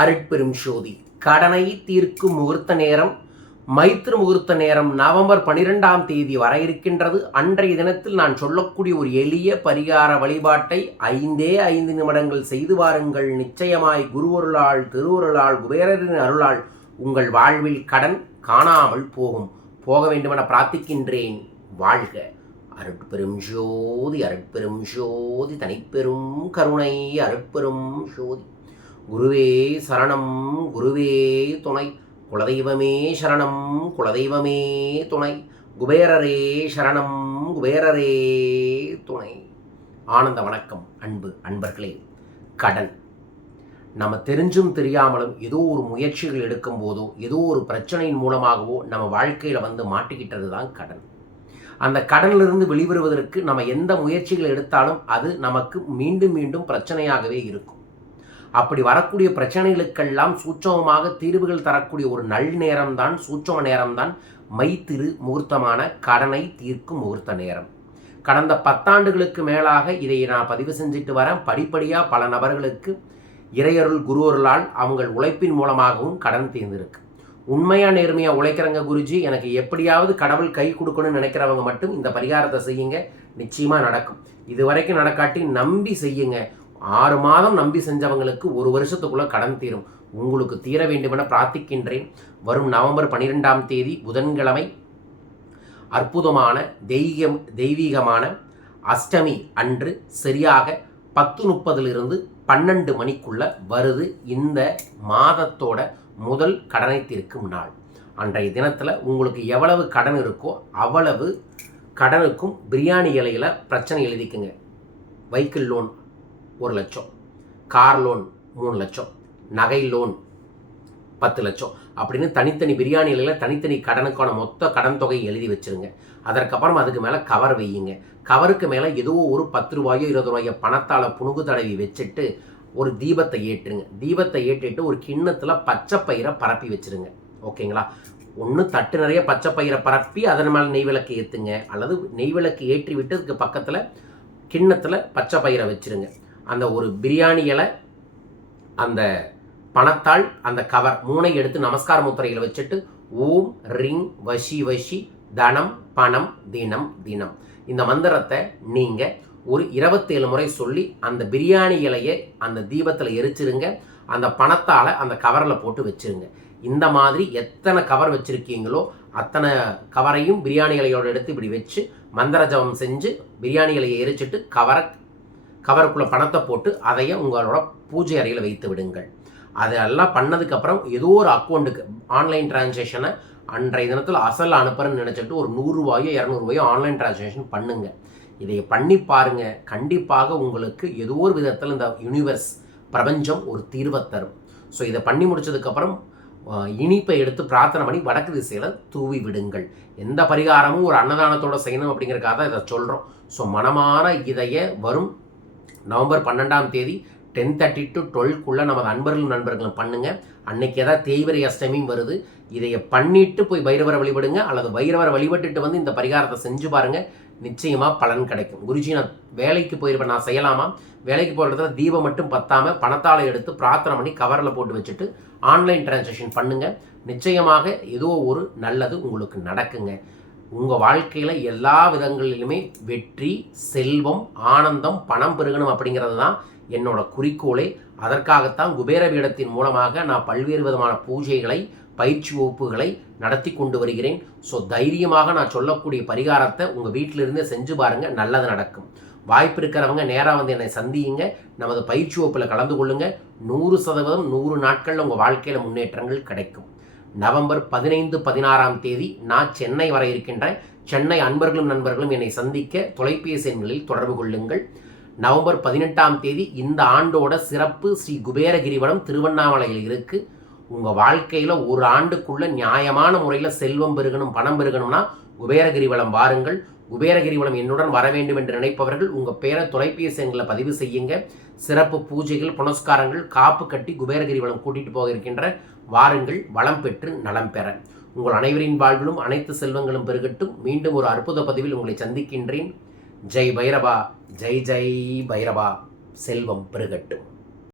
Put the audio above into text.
அருட்பெரும் ஜோதி. கடனை தீர்க்கும் முகூர்த்த நேரம் மைத்திர முகூர்த்த நேரம் நவம்பர் 12ஆம் தேதி வர இருக்கின்றது. அன்றைய தினத்தில் நான் சொல்லக்கூடிய ஒரு எளிய பரிகார வழிபாட்டை 5 நிமிடங்கள் செய்து வாருங்கள். நிச்சயமாய் குருவருளால் திருவருளால் குபேரரின் அருளால் உங்கள் வாழ்வில் கடன் காணாமல் போக வேண்டுமென பிரார்த்திக்கின்றேன். வாழ்க அருட்பெரும் ஜோதி. அருட்பெரும் ஜோதி தனிப்பெரும் கருணை. அருட்பெரும் ஜோதி. குருவே சரணம், குருவே துணை. குலதெய்வமே சரணம், குலதெய்வமே துணை. குபேரரே சரணம், குபேரரே துணை. ஆனந்த வணக்கம் அன்பு அன்பர்களே. கடன் நம்ம தெரிஞ்சும் தெரியாமலும் ஏதோ ஒரு முயற்சிகள் எடுக்கும் போதோ ஏதோ ஒரு பிரச்சனையின் மூலமாகவோ நம்ம வாழ்க்கையில் மாட்டிக்கிட்டது தான் கடன். அந்த கடனிலிருந்து வெளிவருவதற்கு நம்ம எந்த முயற்சிகள் எடுத்தாலும் அது நமக்கு மீண்டும் மீண்டும் பிரச்சனையாகவே இருக்கும். அப்படி வரக்கூடிய பிரச்சனைகளுக்கெல்லாம் சூட்சமமாக தீர்வுகள் தரக்கூடிய ஒரு நேரம்தான், சூட்சம நேரம்தான் மைத்திரு முகூர்த்தமான கடனை தீர்க்கும் முகூர்த்த நேரம். கடந்த 10 ஆண்டுகளுக்கு மேலாக இதை நான் பதிவு செஞ்சுட்டு வரேன். படிப்படியாக பல நபர்களுக்கு இறையருள் குருவருளால் அவங்க உழைப்பின் மூலமாகவும் கடன் தீர்ந்திருக்கு. உண்மையாக நேர்மையாக உழைக்கிறவங்க குருஜி எனக்கு எப்படியாவது கடவுள் கை கொடுக்கணும்னு நினைக்கிறவங்க மட்டும் இந்த பரிகாரத்தை செய்யுங்க, நிச்சயமாக நடக்கும். இது வரைக்கும் நடக்காட்டி நம்பி செய்யுங்க. 6 மாதம் நம்பி செஞ்சவங்களுக்கு 1 வருஷத்துக்குள்ள கடன் தீரும். உங்களுக்கு தீர வேண்டுமென பிரார்த்திக்கின்றேன். வரும் நவம்பர் 12ஆம் தேதி புதன்கிழமை அற்புதமான தெய்வீகமான அஷ்டமி அன்று சரியாக 10:30 12 மணிக்குள்ள வருது இந்த மாதத்தோட முதல் கடனை தீர்க்கும் நாள். அன்றைய தினத்தில் உங்களுக்கு எவ்வளவு கடன் இருக்கோ அவ்வளவு கடனுக்கும் பிரியாணி இலையில் பிரச்சனை எழுதிக்குங்க. வெஹிக்கிள் லோன் 1 லட்சம், கார் லோன் 3 லட்சம், நகை லோன் 10 லட்சம் அப்படின்னு தனித்தனி பிரியாணி இலையில் தனித்தனி கடனுக்கான மொத்த கடன் தொகையை எழுதி வச்சுருங்க. அதற்கப்புறம் அதுக்கு மேலே கவர் வையுங்க. கவருக்கு மேலே ஏதோ ஒரு 10 ரூபாயோ 20 ரூபாயோ பணத்தால் புணுகு தடவி வச்சுட்டு ஒரு தீபத்தை ஏற்றுங்க. தீபத்தை ஏற்றிட்டு ஒரு கிண்ணத்தில் பச்சை பயிரை பரப்பி வச்சுருங்க. ஓகேங்களா? ஒன்று தட்டு நிறைய பச்சை பயிரை பரப்பி அதன் மேலே நெய் விளக்கு ஏற்றுங்க, அல்லது நெய் விளக்கு ஏற்றி விட்டு அதுக்கு பக்கத்தில் கிண்ணத்தில் பச்சை பயிரை வச்சுருங்க. அந்த ஒரு பிரியாணி இலை, அந்த பணத்தாள், அந்த கவர் 3 எடுத்து நமஸ்கார முத்திரையில் வச்சுட்டு ஓம் ரிங் வஷி வஷி தனம் பணம் தினம் தினம் இந்த மந்திரத்தை நீங்கள் ஒரு 27 முறை சொல்லி அந்த பிரியாணி இலையை அந்த தீபத்தில் எரிச்சிருங்க. அந்த பணத்தால் அந்த கவரில் போட்டு வச்சுருங்க. இந்த மாதிரி எத்தனை கவர் வச்சுருக்கீங்களோ அத்தனை கவரையும் பிரியாணி இலையோடு எடுத்து இப்படி வச்சு மந்திர ஜபம் செஞ்சு பிரியாணி இலையை எரிச்சிட்டு கவருக்குள்ளே பணத்தை போட்டு அதையே உங்களோட பூஜை அறையில் வைத்து விடுங்கள். அதெல்லாம் பண்ணதுக்கப்புறம் ஏதோ ஒரு அக்கௌண்ட்டுக்கு ஆன்லைன் டிரான்சாக்ஷனை அன்றைய தினத்தில் அசல் அனுப்புறேன்னு நினச்சிட்டு ஒரு 100 ரூபாயோ 200 ரூபாயோ ஆன்லைன் டிரான்சாக்ஷன் பண்ணுங்கள். இதை பண்ணி பாருங்கள். கண்டிப்பாக உங்களுக்கு ஏதோ ஒரு விதத்தில் இந்த யூனிவர்ஸ் பிரபஞ்சம் ஒரு தீர்வை தரும். ஸோ இதை பண்ணி முடிச்சதுக்கப்புறம் இனிப்பை எடுத்து பிரார்த்தனை பண்ணி வடக்கு திசையில் தூவி விடுங்கள். எந்த பரிகாரமும் ஒரு அன்னதானத்தோடு செய்யணும் அப்படிங்கிறக்காக தான் இதை சொல்கிறோம். ஸோ மனமான இதைய வரும் நவம்பர் 12ஆம் தேதி 10:30 to 12 நமது நண்பர்களும் பண்ணுங்கள். அன்னைக்கு ஏதாவது தேய்பிரை அஷ்டமியும் வருது. இதையை பண்ணிட்டு போய் பைரவரை வழிபடுங்க, அல்லது பைரவரை வழிபட்டுட்டு இந்த பரிகாரத்தை செஞ்சு பாருங்கள். நிச்சயமாக பலன் கிடைக்கும். குருஜி நான் வேலைக்கு போயிருப்பேன், நான் செய்யலாமா? வேலைக்கு போகிற இடத்துல தீபம் மட்டும் பத்தாமல் பணத்தாளை எடுத்து பிரார்த்தனை பண்ணி கவரில் போட்டு வச்சுட்டு ஆன்லைன் டிரான்சாக்ஷன் பண்ணுங்கள். நிச்சயமாக ஏதோ ஒரு நல்லது உங்களுக்கு நடக்குங்க. உங்கள் வாழ்க்கையில் எல்லா விதங்களிலுமே வெற்றி, செல்வம், ஆனந்தம், பணம் பெருகணும் அப்படிங்கிறது தான் என்னோட குறிக்கோளே. அதற்காகத்தான் குபேர பீடத்தின் மூலமாக நான் பல்வேறு விதமான பூஜைகளை, பயிற்சி வகுப்புகளை நடத்தி கொண்டு வருகிறேன். ஸோ தைரியமாக நான் சொல்லக்கூடிய பரிகாரத்தை உங்கள் வீட்டிலிருந்தே செஞ்சு பாருங்கள், நல்லது நடக்கும். வாய்ப்பு இருக்கிறவங்க நேராக என்னை சந்தியுங்க, நமது பயிற்சி வகுப்பில் கலந்து கொள்ளுங்க. 100% 100 நாட்களில் உங்கள் வாழ்க்கையில் முன்னேற்றங்கள் கிடைக்கும். நவம்பர் 15, 16ஆம் தேதி நான் சென்னை வர இருக்கின்றேன். சென்னை நண்பர்களும் என்னை சந்திக்க தொலைபேசி எண்களில் தொடர்பு கொள்ளுங்கள். நவம்பர் 18ஆம் தேதி இந்த ஆண்டோட சிறப்பு ஸ்ரீ குபேரகிரிவலம் திருவண்ணாமலையில் இருக்குது. உங்கள் வாழ்க்கையில் ஒரு ஆண்டுக்குள்ளே நியாயமான முறையில் செல்வம் பெருகணும், பணம் பெருகணும்னா குபேரகிரிவலம் வாருங்கள். குபேரகிரிவலம் என்னுடன் வர வேண்டும் என்று நினைப்பவர்கள் உங்கள் பேரை தொலைபேசி எண்களை பதிவு செய்யுங்க. சிறப்பு பூஜைகள், புனஸ்காரங்கள், காப்பு கட்டி குபேரகிரிவலம் கூட்டிகிட்டு போக இருக்கின்ற வாருங்கள். வளம் பெற்று நலம் பெற உங்கள் அனைவரின் வாழ்விலும் அனைத்து செல்வங்களும் பெருகட்டும். மீண்டும் ஒரு அற்புத பதிவில் உங்களை சந்திக்கின்றேன். ஜெய் பைரவா, ஜெய் ஜெய் பைரவா. செல்வம் பெருகட்டும்.